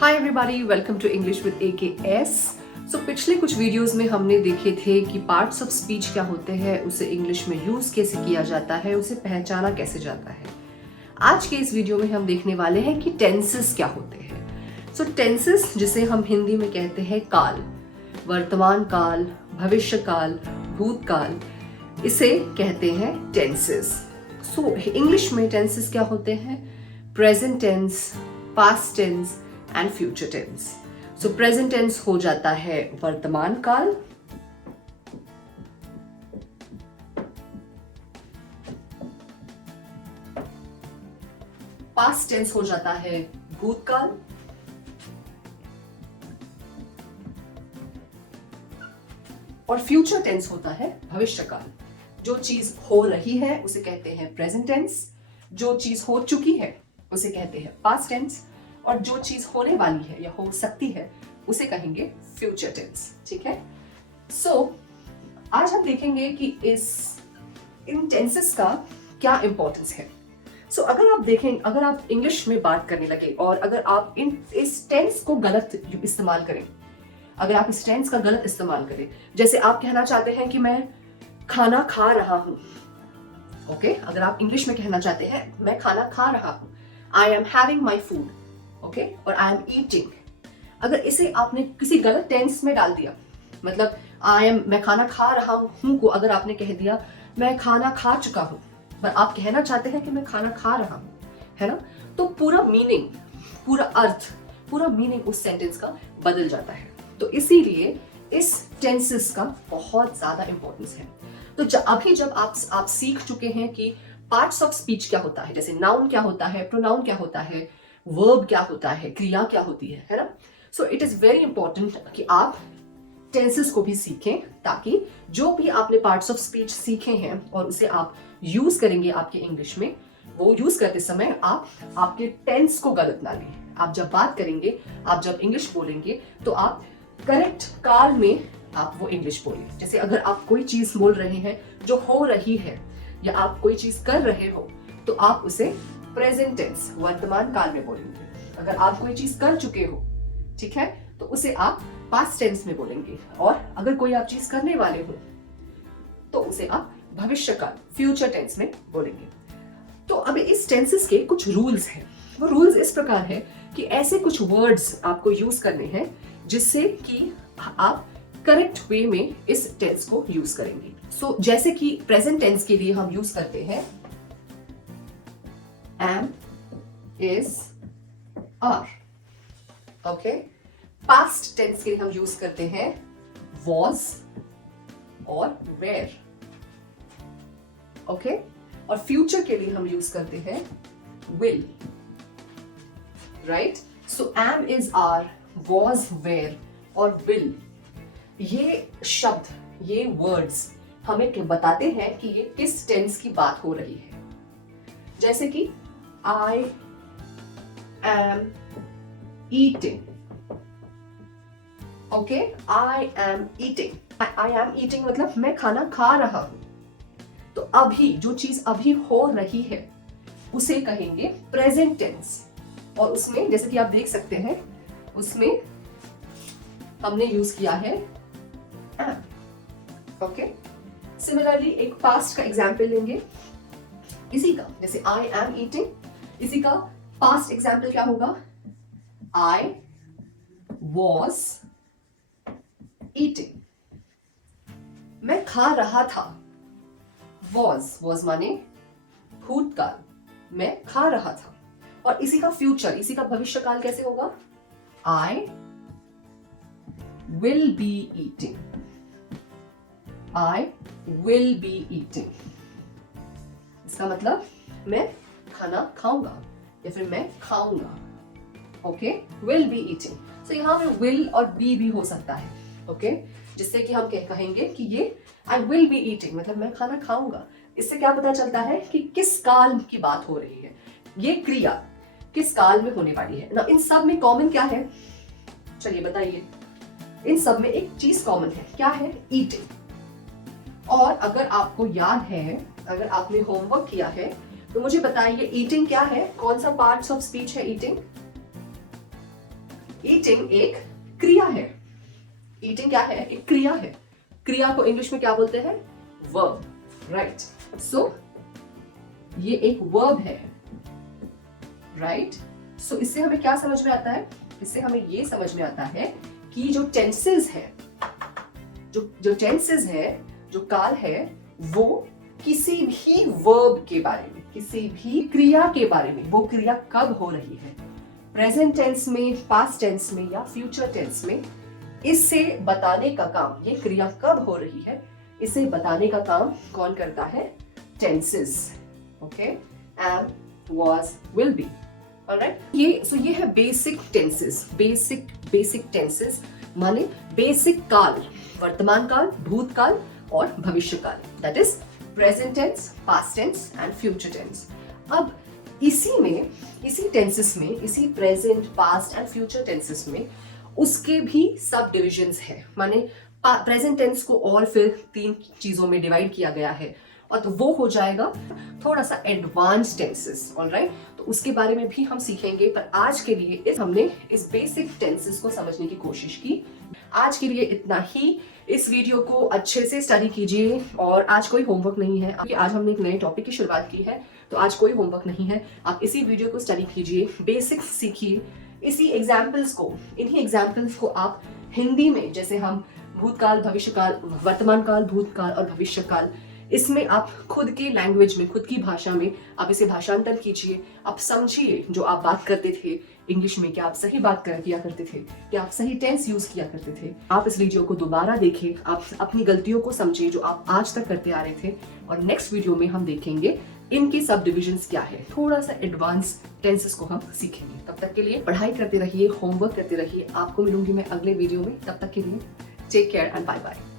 Hi everybody, welcome to English with AKS। So पिछले कुछ videos में हमने देखे थे कि पार्ट्स ऑफ स्पीच क्या होते हैं, उसे इंग्लिश में यूज कैसे किया जाता है, उसे पहचाना कैसे जाता है। आज के इस वीडियो में हम देखने वाले हैं कि टेंसेस क्या होते हैं। सो टेंसेस, जिसे हम हिंदी में कहते हैं काल, वर्तमान काल, भविष्य काल, भूतकाल, इसे कहते हैं टेंसेस। सो इंग्लिश में टेंसेस क्या होते हैं? Present tense, past tense and future tense. So present tense हो जाता है वर्तमान काल, पास्ट टेंस हो जाता है भूतकाल, और फ्यूचर टेंस होता है भविष्य काल। जो चीज हो रही है उसे कहते हैं प्रेजेंट टेंस, जो चीज हो चुकी है उसे कहते हैं पास्ट टेंस, और जो चीज होने वाली है या हो सकती है उसे कहेंगे फ्यूचर टेंस। ठीक है। सो आज हम देखेंगे कि इन टेंसेस का क्या इंपॉर्टेंस है। सो अगर आप देखें, अगर आप इंग्लिश में बात करने लगे और अगर आप इस टेंस को गलत इस्तेमाल करें, अगर आप इस टेंस का गलत इस्तेमाल करें, जैसे आप कहना चाहते हैं कि मैं खाना खा रहा हूं। ओके, अगर आप इंग्लिश में कहना चाहते हैं मैं खाना खा रहा हूं, I am having my food, okay, और आई एम ईटिंग। अगर इसे आपने किसी गलत टेंस में डाल दिया, मतलब मैं खाना खा रहा हूं को अगर आपने कह दिया मैं खाना खा चुका हूं, पर आप कहना चाहते हैं कि मैं खाना खा रहा हूं, है ना, तो पूरा मीनिंग, पूरा अर्थ, पूरा मीनिंग उस सेंटेंस का बदल जाता है। तो इसीलिए इस टेंसेस का बहुत ज्यादा इंपॉर्टेंस है। तो अभी जब आप सीख चुके हैं कि पार्ट्स ऑफ स्पीच क्या होता है, जैसे नाउन क्या होता है, प्रोनाउन क्या होता है, वर्ब क्या होता है, क्रिया क्या होती है ना। So it is very important कि आप टेंसेस को भी सीखें, ताकि जो भी आपने पार्ट्स ऑफ स्पीच सीखे हैं और उसे आप यूज करेंगे आपके इंग्लिश में, वो यूज करते समय आप आपके टेंस को गलत ना लें। आप जब बात करेंगे, आप जब इंग्लिश बोलेंगे, तो आप करेक्ट काल में आप वो इंग्लिश बोलें। जैसे अगर आप कोई चीज बोल रहे हैं जो हो रही है, या आप कोई चीज कर रहे हो, तो आप उसे प्रेजेंट टेंस, वर्तमान काल में बोलेंगे। अगर आप कोई चीज कर चुके हो, ठीक है, तो उसे आप पास्ट टेंस में बोलेंगे। और अगर कोई आप चीज करने वाले हो, तो उसे आप भविष्य काल, फ्यूचर टेंस में बोलेंगे। तो अब इस टेंसेस के कुछ रूल्स हैं। वो रूल्स इस प्रकार है कि ऐसे कुछ वर्ड्स आपको यूज करने हैं जिससे कि आप करेक्ट वे में इस टेंस को यूज करेंगे। सो जैसे कि प्रेजेंट टेंस के लिए हम यूज करते हैं am, is, are, okay. Past tense के लिए हम यूज करते हैं was और were, ओके। और फ्यूचर के लिए हम यूज करते हैं will, right. So am, is, are, was, were और will, ये शब्द, ये वर्ड्स हमें बताते हैं कि ये किस टेंस की बात हो रही है। जैसे कि I am eating, okay, I am eating, I am eating मतलब मैं खाना खा रहा हूं। तो अभी जो चीज अभी हो रही है उसे कहेंगे प्रेजेंट टेंस। और उसमें जैसे कि आप देख सकते हैं, उसमें हमने यूज किया है am, ओके। सिमिलरली एक पास्ट का एग्जाम्पल लेंगे इसी का, जैसे I am eating, इसी का पास्ट एग्जाम्पल क्या होगा? I was eating, मैं खा रहा था। was माने भूतकाल, मैं खा रहा था। और इसी का फ्यूचर, इसी का भविष्य काल कैसे होगा? I will be eating, I will be eating। इसका मतलब मैं खाना खाऊंगा या फिर मैं खाऊंगा, ओके। विल बी ईटिंग, सो यहाँ में विल और बी भी हो सकता है, ओके, जिससे कि हम कहेंगे कि ये आई विल बी ईटिंग मतलब मैं खाना खाऊंगा। इससे क्या पता चलता है कि किस काल की बात हो रही है, ये क्रिया किस काल में होने वाली है ना। इन सब में कॉमन क्या है, चलिए बताइए। इन सब में एक चीज कॉमन है, क्या है? ईटिंग। और अगर आपको याद है, अगर आपने होमवर्क किया है, तो मुझे बताइए ईटिंग क्या है, कौन सा पार्ट्स ऑफ स्पीच है ईटिंग? ईटिंग एक क्रिया है। ईटिंग क्या है? एक क्रिया है। क्रिया को इंग्लिश में क्या बोलते हैं? Verb, right? सो ये एक वर्ब है, राइट? सो इससे हमें क्या समझ में आता है? इससे हमें ये समझ में आता है कि जो टेंसेस है, जो टेंसेस है, जो काल है, वो किसी भी वर्ब के बारे में, किसी भी क्रिया के बारे में, वो क्रिया कब हो रही है, प्रेजेंट टेंस में, पास्ट टेंस में या फ्यूचर टेंस में, इससे बताने का काम, ये क्रिया कब हो रही है, इसे बताने का काम कौन करता है? Tenses. Okay, am, was, will be. Alright, ये है बेसिक टेंसेस। बेसिक टेंसेस माने बेसिक काल, वर्तमान काल, भूतकाल और भविष्य काल, that is present tense, past tense and future tense. अब इसी टेंसेस में, इसी present, past and future tenses में उसके भी सब डिविजन्स है। माने प्रेजेंट टेंस को और फिर 3 चीजों में डिवाइड किया गया है, और तो वो हो जाएगा थोड़ा सा एडवांस टेंसेस। ऑलराइट, तो उसके बारे में भी हम सीखेंगे, पर आज के लिए हमने इस बेसिक टेंसेस को समझने की कोशिश की। आज के लिए इतना ही। इस वीडियो को अच्छे से स्टडी कीजिए, और आज कोई होमवर्क नहीं है, आज हमने एक नए टॉपिक की शुरुआत की है, तो आज कोई होमवर्क नहीं है। आप इसी वीडियो को स्टडी कीजिए, बेसिक्स सीखिए, इन्हीं एग्जाम्पल्स को आप हिंदी में, जैसे हम भूतकाल, भविष्यकाल, वर्तमान काल, भूतकाल और भविष्यकाल, इसमें आप खुद के लैंग्वेज में, खुद की भाषा में आप इसे भाषांतर कीजिए। आप समझिए जो आप बात करते थे इंग्लिश में, क्या आप सही बात किया करते थे, क्या आप सही टेंस यूज किया करते थे। आप इस वीडियो को दोबारा देखें, आप अपनी गलतियों को समझिए जो आप आज तक करते आ रहे थे, और नेक्स्ट वीडियो में हम देखेंगे इनके सब डिविजन्स क्या है, थोड़ा सा एडवांस टेंसेस को हम सीखेंगे। तब तक के लिए पढ़ाई करते रहिए, होमवर्क करते रहिए। आपको मिलूंगी मैं अगले वीडियो में, तब तक के लिए take care and bye bye.